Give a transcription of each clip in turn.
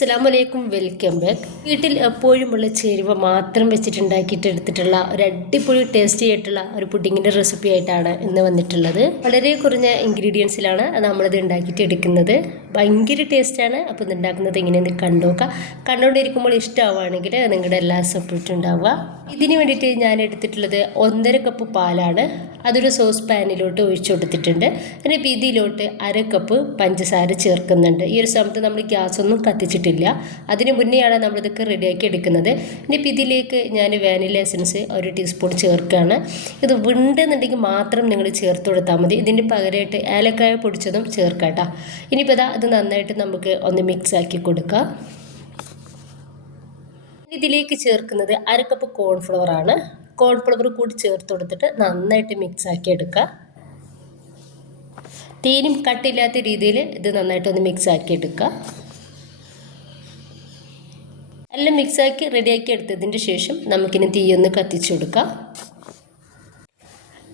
അസ്സലാമലൈക്കും, welcome back. വീട്ടിൽ എപ്പോഴുമുള്ള ചേരുവ മാത്രം വെച്ചിട്ടുണ്ടാക്കിയിട്ട് എടുത്തിട്ടുള്ള ഒരു അടിപൊളി ടേസ്റ്റി ആയിട്ടുള്ള ഒരു പുഡിങ്ങിൻ്റെ റെസിപ്പി ആയിട്ടാണ് ഇന്ന് വന്നിട്ടുള്ളത്. വളരെ കുറഞ്ഞ ഇൻഗ്രീഡിയൻസിലാണ് നമ്മളിത് ഉണ്ടാക്കിയിട്ട് എടുക്കുന്നത്. ഭയങ്കര ടേസ്റ്റാണ്. അപ്പോൾ ഇത് ഉണ്ടാക്കുന്നത് എങ്ങനെയെന്ന് കണ്ടുനോക്കാം. കണ്ടുകൊണ്ടിരിക്കുമ്പോൾ ഇഷ്ടമാവുകയാണെങ്കിൽ നിങ്ങളുടെ എല്ലാ സപ്പോർട്ടും ഉണ്ടാവുക. ഇതിന് വേണ്ടിയിട്ട് ഞാൻ എടുത്തിട്ടുള്ളത് 1.5 കപ്പ് പാലാണ്. അതൊരു സോസ് പാനിലോട്ട് ഒഴിച്ചു കൊടുത്തിട്ടുണ്ട്. എന്നിട്ട് ഇതിലോട്ട് 1/2 കപ്പ് പഞ്ചസാര ചേർക്കുന്നുണ്ട്. ഈ ഒരു സമയത്ത് നമ്മൾ ഗ്യാസൊന്നും കത്തിച്ചിട്ടില്ല. അതിന് മുന്നെയാണ് നമ്മളിതൊക്കെ റെഡിയാക്കി എടുക്കുന്നത്. ഇനിയിപ്പോൾ ഇതിലേക്ക് ഞാൻ വാനില എസൻസ് 1 ടീസ്പൂൺ ചേർക്കുകയാണ്. ഇത് ഉണ്ടെന്നുണ്ടെങ്കിൽ മാത്രം നിങ്ങൾ ചേർത്ത് കൊടുത്താൽ മതി. ഇതിന് പകരമായിട്ട് ഏലക്കായ പൊടിച്ചതും ചേർക്കാം കേട്ടോ. ഇനിയിപ്പോൾ അത് നന്നായിട്ട് നമുക്ക് ഒന്ന് മിക്സ് ആക്കി കൊടുക്കാം. ഇതിലേക്ക് ചേർക്കുന്നത് 1/2 കപ്പ് കോൺഫ്ലവർ ആണ്. കോൺഫ്ലവർ കൂടി ചേർത്ത് കൊടുത്തിട്ട് നന്നായിട്ട് മിക്സ് ആക്കി എടുക്കുക. തീരും കട്ടില്ലാത്ത രീതിയിൽ ഇത് നന്നായിട്ടൊന്ന് മിക്സ് ആക്കി എടുക്കുക. എല്ലാം മിക്സാക്കി റെഡിയാക്കി എടുത്തതിന് ശേഷം നമുക്കിനി തീയൊന്ന് കത്തിച്ചു കൊടുക്കാം.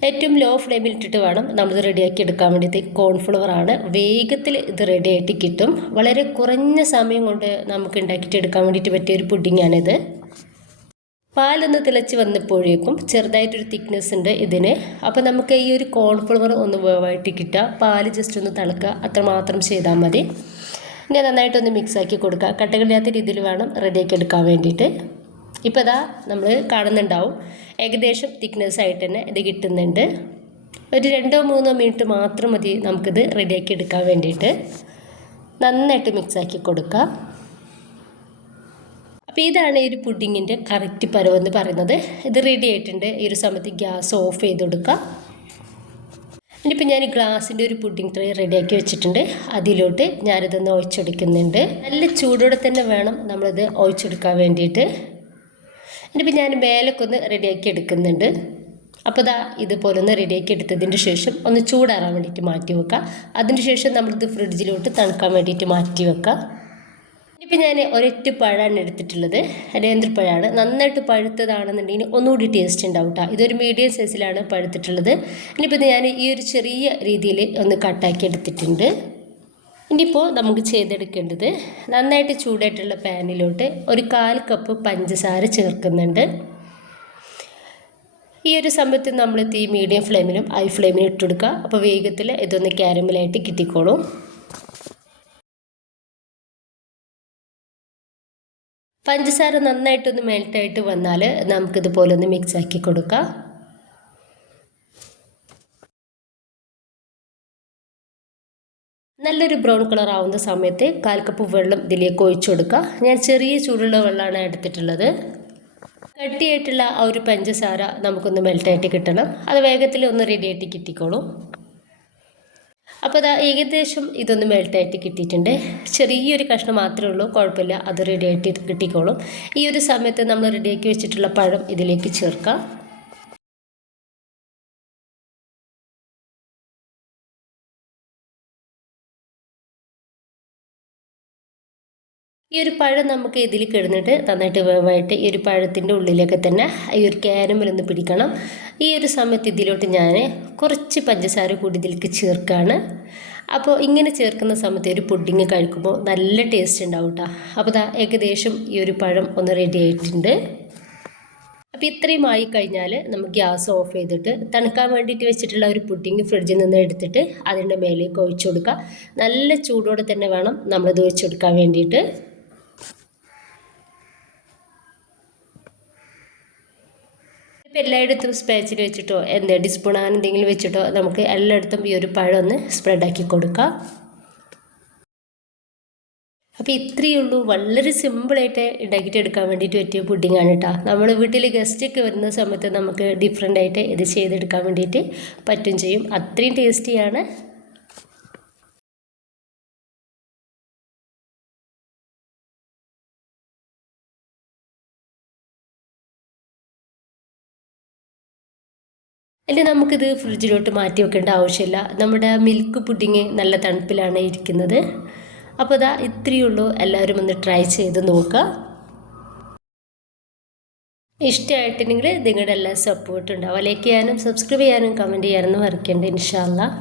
ഏറ്റവും ലോ ഫ്ലെയിമിൽ ഇട്ടിട്ട് വേണം നമ്മളിത് റെഡിയാക്കി എടുക്കാൻ വേണ്ടിയിട്ട്. കോൺഫ്ലവർ ആണ്, വേഗത്തിൽ ഇത് റെഡി ആയിട്ട് കിട്ടും. വളരെ കുറഞ്ഞ സമയം കൊണ്ട് നമുക്ക് ഉണ്ടാക്കിയിട്ട് എടുക്കാൻ വേണ്ടിയിട്ട് പറ്റിയൊരു പുഡിങ്ങാണിത്. പാലൊന്ന് തിളച്ച് വന്നപ്പോഴേക്കും ചെറുതായിട്ടൊരു തിക്നെസ് ഉണ്ട് ഇതിന്. അപ്പോൾ നമുക്ക് ഈ ഒരു കോൺഫ്ലവർ ഒന്ന് വേവായിട്ട് കിട്ടുക. പാല് ജസ്റ്റ് ഒന്ന് തിളക്കുക, അത്രമാത്രം ചെയ്താൽ മതി. ഇനി നന്നായിട്ടൊന്ന് മിക്സാക്കി കൊടുക്കുക. കട്ടകളില്ലാത്ത രീതിയിൽ വേണം റെഡിയാക്കി എടുക്കാൻ വേണ്ടിയിട്ട്. ഇപ്പോൾ ഇതാ നമ്മൾ കാണുന്നുണ്ടാവും ഏകദേശം തിക്നെസ് ആയിട്ട് തന്നെ ഇത് കിട്ടുന്നുണ്ട്. ഒരു 2-3 മിനിറ്റ് മാത്രം മതി നമുക്കിത് റെഡിയാക്കി എടുക്കാൻ വേണ്ടിയിട്ട്. നന്നായിട്ട് മിക്സാക്കി കൊടുക്കുക. അപ്പോൾ ഇതാണ് ഈ ഒരു പുഡിങ്ങിൻ്റെ കറക്റ്റ് പരുവെന്ന് പറയുന്നത്. ഇത് റെഡി ആയിട്ടുണ്ട്. ഈ ഒരു സമയത്ത് ഗ്യാസ് ഓഫ് ചെയ്ത് കൊടുക്കുക. ഇനിയിപ്പോൾ ഞാൻ ഗ്ലാസിൻ്റെ ഒരു പുഡിംഗ് ട്രേ റെഡിയാക്കി വെച്ചിട്ടുണ്ട്. അതിലോട്ട് ഞാനിതൊന്ന് ഒഴിച്ചെടുക്കുന്നുണ്ട്. നല്ല ചൂടോടെ തന്നെ വേണം നമ്മളിത് ഒഴിച്ചെടുക്കാൻ വേണ്ടിയിട്ട്. ഇനിയിപ്പോൾ ഞാൻ മേലൊക്കെ റെഡിയാക്കി എടുക്കുന്നുണ്ട്. അപ്പോൾ ഇതുപോലെ ഒന്ന് റെഡിയാക്കി എടുത്തതിന് ശേഷം ഒന്ന് ചൂടാറാൻ വേണ്ടിയിട്ട് മാറ്റി വെക്കുക. അതിന് ശേഷം നമ്മളിത് ഫ്രിഡ്ജിലോട്ട് തണുക്കാൻ വേണ്ടിയിട്ട് മാറ്റി വെക്കുക. ഇനിയിപ്പോൾ ഞാൻ ഒരൊറ്റ പഴമാണ് എടുത്തിട്ടുള്ളത്. നേന്ത്രപ്പഴമാണ്. നന്നായിട്ട് പഴുത്തതാണെന്നുണ്ടെങ്കിൽ ഒന്നുകൂടി ടേസ്റ്റ് ഉണ്ടാവും കേട്ടോ. ഇതൊരു മീഡിയം സൈസിലാണ് പഴുത്തിട്ടുള്ളത്. ഇനിയിപ്പോൾ ഞാൻ ഈ ഒരു ചെറിയ രീതിയിൽ ഒന്ന് കട്ടാക്കി എടുത്തിട്ടുണ്ട്. ഇനിയിപ്പോൾ നമുക്ക് ചെയ്തെടുക്കേണ്ടത് നന്നായിട്ട് ചൂടായിട്ടുള്ള പാനിലോട്ട് ഒരു 1/4 കപ്പ് പഞ്ചസാര ചേർക്കുന്നുണ്ട്. ഈ ഒരു സമയത്ത് നമ്മൾ തീ മീഡിയം ഫ്ലെയിമിലും ഹൈ ഫ്ലെയിമിലും ഇട്ട് കൊടുക്കുക. അപ്പോൾ വേഗത്തിൽ ഇതൊന്ന് കാരമലായിട്ട് കിട്ടിക്കോളും. പഞ്ചസാര നന്നായിട്ടൊന്ന് മെൽറ്റായിട്ട് വന്നാൽ നമുക്കിതുപോലെ ഒന്ന് മിക്സ് ആക്കി കൊടുക്കാം. നല്ലൊരു ബ്രൗൺ കളർ ആവുന്ന സമയത്ത് 1/4 കപ്പ് വെള്ളം ഇതിലേക്ക് ഒഴിച്ചു കൊടുക്കുക. ഞാൻ ചെറിയ ചൂടുള്ള വെള്ളമാണ് എടുത്തിട്ടുള്ളത്. കട്ടിയായിട്ടുള്ള ആ ഒരു പഞ്ചസാര നമുക്കൊന്ന് മെൽറ്റായിട്ട് കിട്ടണം. അത് വേഗത്തിൽ ഒന്ന് റെഡിയായിട്ട് കിട്ടിക്കോളും. അപ്പോൾ ഏകദേശം ഇതൊന്ന് മെൽറ്റായിട്ട് കിട്ടിയിട്ടുണ്ട്. ചെറിയൊരു കഷ്ണം മാത്രമേ ഉള്ളൂ, കുഴപ്പമില്ല, അത് റെഡിയായിട്ട് കിട്ടിക്കോളും. ഈ ഒരു സമയത്ത് നമ്മൾ റെഡിയാക്കി വെച്ചിട്ടുള്ള പഴം ഇതിലേക്ക് ചേർക്കാം. ഈ ഒരു പഴം നമുക്ക് ഇതിൽ കിടന്നിട്ട് നന്നായിട്ട് വേവായിട്ട് ഈ ഒരു പഴത്തിൻ്റെ ഉള്ളിലൊക്കെ തന്നെ ഈ ഒരു കാരമലൊന്ന് പിടിക്കണം. ഈ ഒരു സമയത്ത് ഇതിലോട്ട് ഞാൻ കുറച്ച് പഞ്ചസാര കൂടി ഇതിലേക്ക് ചേർക്കുകയാണ്. അപ്പോൾ ഇങ്ങനെ ചേർക്കുന്ന സമയത്ത് ഒരു പുഡിങ് കഴിക്കുമ്പോൾ നല്ല ടേസ്റ്റ് ഉണ്ടാവും കേട്ടോ. അപ്പോൾ ഏകദേശം ഈ ഒരു പഴം ഒന്ന് റെഡി ആയിട്ടുണ്ട്. അപ്പോൾ ഇത്രയും ആയി കഴിഞ്ഞാൽ നമുക്ക് ഗ്യാസ് ഓഫ് ചെയ്തിട്ട് തണുക്കാൻ വേണ്ടിയിട്ട് വെച്ചിട്ടുള്ള ഒരു പുഡിങ് ഫ്രിഡ്ജിൽ നിന്ന് എടുത്തിട്ട് അതിൻ്റെ മേലേക്ക് ഒഴിച്ചു കൊടുക്കുക. നല്ല ചൂടോടെ തന്നെ വേണം നമ്മളിത് ഒഴിച്ചു കൊടുക്കാൻ വേണ്ടിയിട്ട്. ഇപ്പോൾ എല്ലായിടത്തും സ്പാച്ചിൽ വെച്ചിട്ടോ ഡിസ്പൂൺ അങ്ങനെ എന്തെങ്കിലും വെച്ചിട്ടോ നമുക്ക് എല്ലായിടത്തും ഈ ഒരു പഴം ഒന്ന് സ്പ്രെഡാക്കി കൊടുക്കാം. അപ്പോൾ ഇത്രയേ ഉള്ളൂ. വളരെ സിമ്പിളായിട്ട് ഉണ്ടാക്കിയിട്ട് എടുക്കാൻ വേണ്ടിയിട്ട് പറ്റിയ പുഡിങ്ങാണ് കേട്ടോ. നമ്മൾ വീട്ടിൽ ഗസ്റ്റൊക്കെ വരുന്ന സമയത്ത് നമുക്ക് ഡിഫറെൻ്റായിട്ട് ഇത് ചെയ്തെടുക്കാൻ വേണ്ടിയിട്ട് പറ്റും ചെയ്യും. അത്രയും ടേസ്റ്റിയാണ്. അല്ലെങ്കിൽ നമുക്കിത് ഫ്രിഡ്ജിലോട്ട് മാറ്റി വെക്കേണ്ട ആവശ്യമില്ല. നമ്മുടെ മിൽക്ക് പുഡിങ് നല്ല തണുപ്പിലാണ് ഇരിക്കുന്നത്. അപ്പോൾ ഇത്രയേ ഉള്ളൂ. എല്ലാവരും ഒന്ന് ട്രൈ ചെയ്ത് നോക്കുക. ഇഷ്ടമായിട്ടുണ്ടെങ്കിൽ നിങ്ങളുടെ എല്ലാ സപ്പോർട്ടും ഉണ്ടാവും. ലൈക്ക് ചെയ്യാനും സബ്സ്ക്രൈബ് ചെയ്യാനും കമൻറ്റ് ചെയ്യാനൊന്നും മറക്കണ്ട. ഇൻഷാ അല്ലാഹ്.